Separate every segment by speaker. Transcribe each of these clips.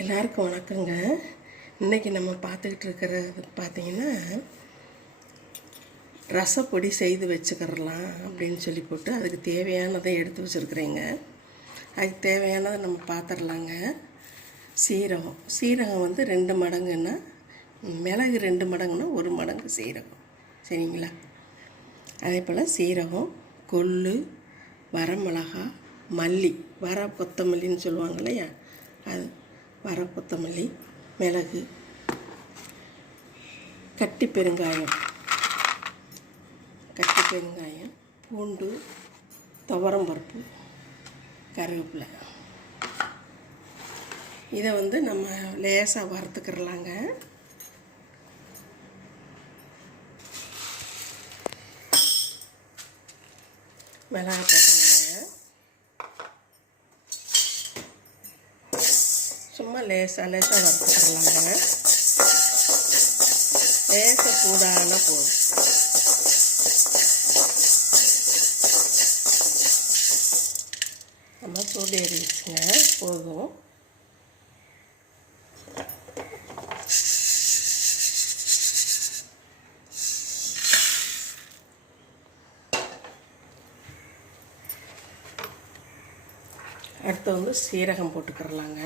Speaker 1: எல்லாருக்கும் வணக்கங்க. இன்றைக்கி நம்ம பார்த்துக்கிட்டு இருக்கிறது பார்த்தீங்கன்னா ரசப்பொடி செய்து வச்சுக்கிறலாம் அப்படின்னு சொல்லி போட்டு அதுக்கு தேவையானதை எடுத்து வச்சுருக்குறேங்க. அதுக்கு தேவையானதை நம்ம பார்த்துடலாங்க சீரகம். சீரகம் வந்து ரெண்டு மடங்குன்னா மிளகு ரெண்டு மடங்குன்னா ஒரு மடங்கு சீரகம். சரிங்களா? அதே போல் சீரகம் கொள்ளு வரமிளகா மல்லி. வர கொத்தமல்லின்னு சொல்லுவாங்க இல்லையா? அது வர கொத்தமல்லி மிளகு கட்டி பெருங்காயம். கட்டி பெருங்காயம் பூண்டு துவரம் பருப்பு கருவேப்பிலை. இதை வந்து நம்ம லேசாக வறுத்துக்கிறலாங்க. மிளகாய் போட்டு லேசாக லேசாக வறுத்துக்கலாங்க. லேசாக சூடான போதும். நம்ம சூடு ஏறிடுச்சுங்க போதும். அடுத்து வந்து சீரகம் போட்டுக்கிறலாங்க.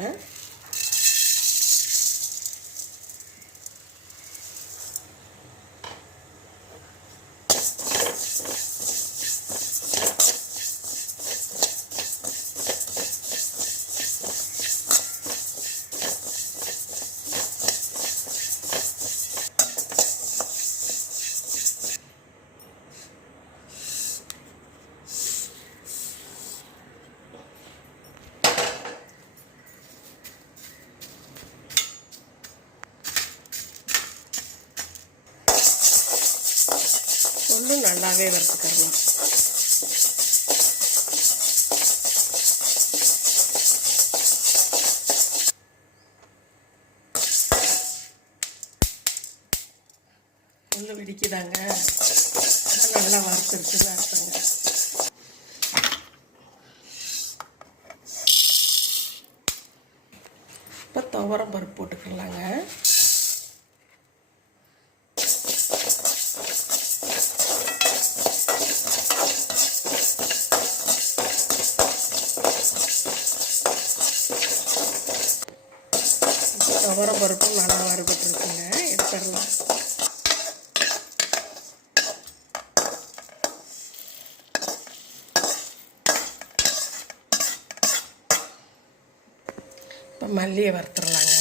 Speaker 1: கொண்டு நல்லாவே வறுத்துக்கிறணும் உள்ள வெடிக்குதாங்க. நல்லா வறுத்துருச்சு வறுத்துங்க இப்போ துவரம் பருப்பு போட்டுக்கலாங்க. துவரம் பருப்பும் நல்லா வறுபட்டுருக்குங்க எடுத்துடலாம் இப்போ மல்லியை வறுத்துடலாங்க.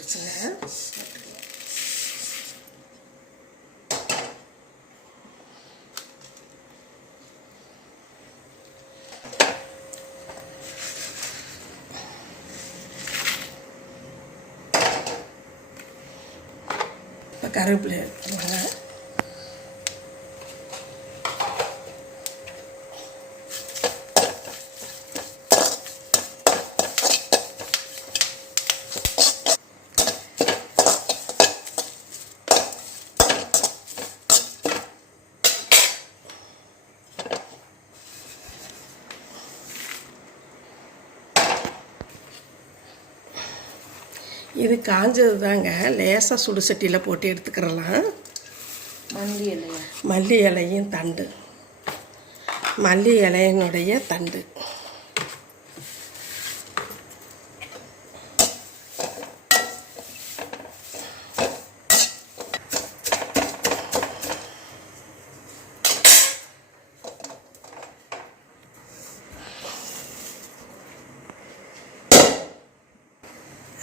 Speaker 1: மல்லி இப்போ கருவேப்பிலை எடுத்துக்கலாங்க இது காஞ்சது தாங்க. லேசாக சுடு சட்டியில் போட்டு எடுத்துக்கிறலாம்.
Speaker 2: மல்லி இல்லையா
Speaker 1: மல்லி இலையும் தண்டு. மல்லி இலையினுடைய தண்டு.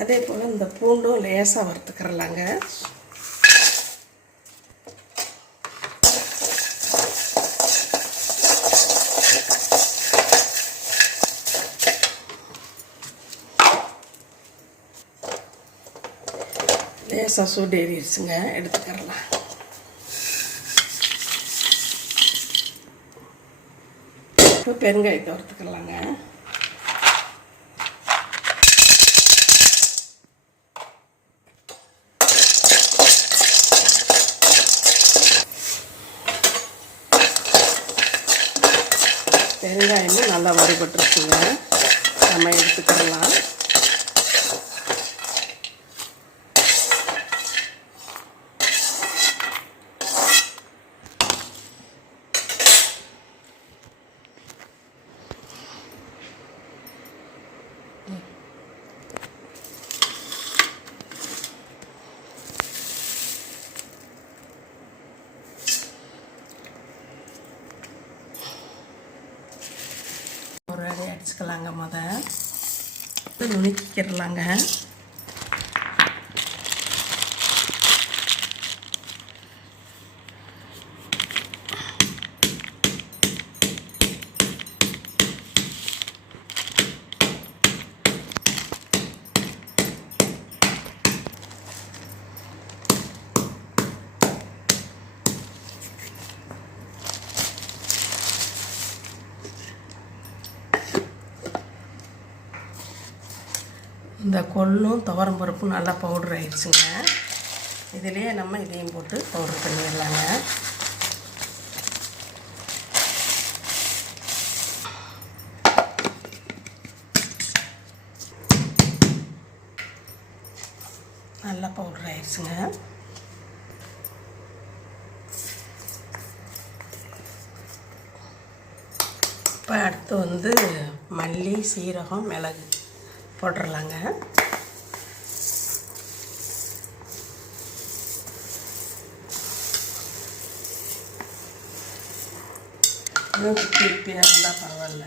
Speaker 1: அதே போல் இந்த பூண்டும் லேசாக வறுத்துக்கிறலாங்க. லேசாக சூடு ஏறிடுச்சுங்க எடுத்துக்கிறலாம். இப்போ பெருங்காயத்தை வறுத்துக்கலாங்க வெங்காயமும் நல்லா வறுபட்டுருக்குங்க நம்ம எடுத்துக்கிடலாம் வச்சுக்கலாங்க முத. நுணுக்கிக்கிறலாங்க. இந்த கொள்ளும் துவரம் பருப்பும் நல்லா பவுடர் ஆயிடுச்சுங்க. இதுலேயே நம்ம இதையும் போட்டு பவுடர் பண்ணிடலாங்க. நல்லா பவுடர் ஆயிடுச்சுங்க. இப்போ அடுத்து வந்து மல்லி சீரகம் மிளகு. போட்டுடலாங்க இன்னும் திருப்பியாக இருந்தால் பரவாயில்ல.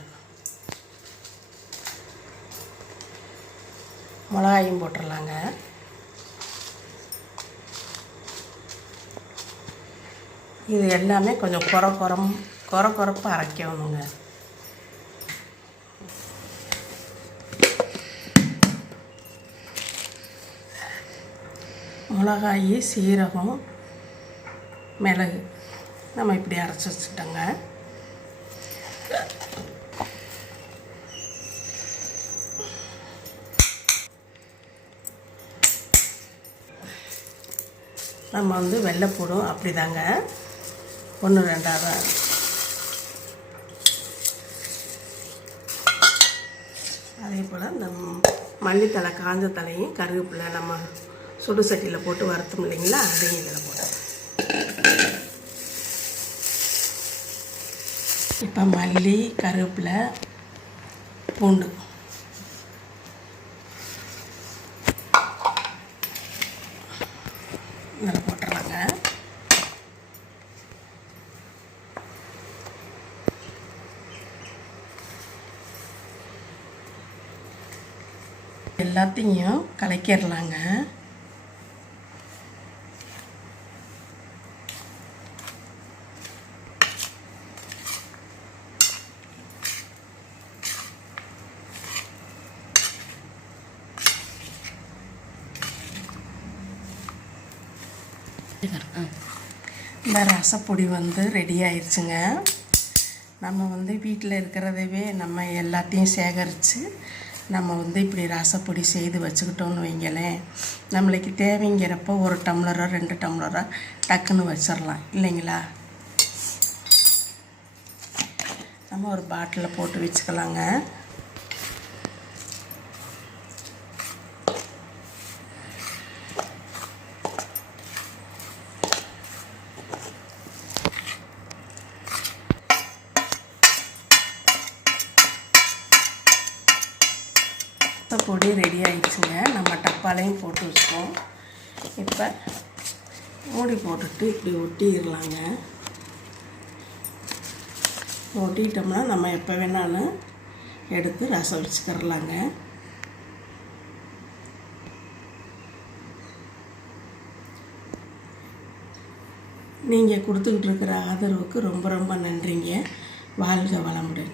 Speaker 1: மிளகாயும் போட்டுடலாங்க இது எல்லாமே கொஞ்சம் குறை குறம் குறை குறைப்பு அரைக்கணுங்க. மிளகாயி சீரகம் மிளகு. நம்ம இப்படி அரைச்சி வச்சுட்டோங்க. நம்ம வந்து வெள்ளைப்பூடும் அப்படி தாங்க ஒன்று ரெண்டாவது அதே போல் இந்த மல்லித்தலை காஞ்ச தலையும் கருவேப்பிலை நம்ம சுடு சட்டியில் போட்டு வறுத்தோம் இல்லைங்களா? அதையும் இதில் போட்டோம். இப்போ மல்லி கருவேப்பிலை பூண்டு. இதில் போட்டுடலாங்க எல்லாத்தையும் கலக்கிடலாங்க. இந்த ரசப்பொடி வந்து ரெடி ஆயிடுச்சுங்க நம்ம வந்து வீட்டில் இருக்கிறதவே நம்ம எல்லாத்தையும் சேகரித்து நம்ம வந்து இப்படி ரசப்பொடி செய்து வச்சுக்கிட்டோம்னு வைங்களேன். நம்மளுக்கு தேவைங்கிறப்போ ஒரு டம்ளரோ ரெண்டு டம்ளரோ டக்குன்னு வச்சிடலாம் இல்லைங்களா? நம்ம ஒரு பாட்டிலில் போட்டு வச்சுக்கலாங்க. பொடி ரெடி ஆயிடுச்சுங்க. நம்ம டப்பாலையும் போட்டு வச்சுக்கோம் இப்போ மூடி போட்டுட்டு இப்படி ஒட்டிடலாங்க. ஒட்டிட்டோம்னா நம்ம எப்போ வேணாலும் எடுத்து ரசம் வச்சுக்கிறலாங்க. நீங்கள் கொடுத்துக்கிட்டு இருக்கிற ஆதரவுக்கு ரொம்ப ரொம்ப நன்றிங்க. வாழ்க வளமுடன்.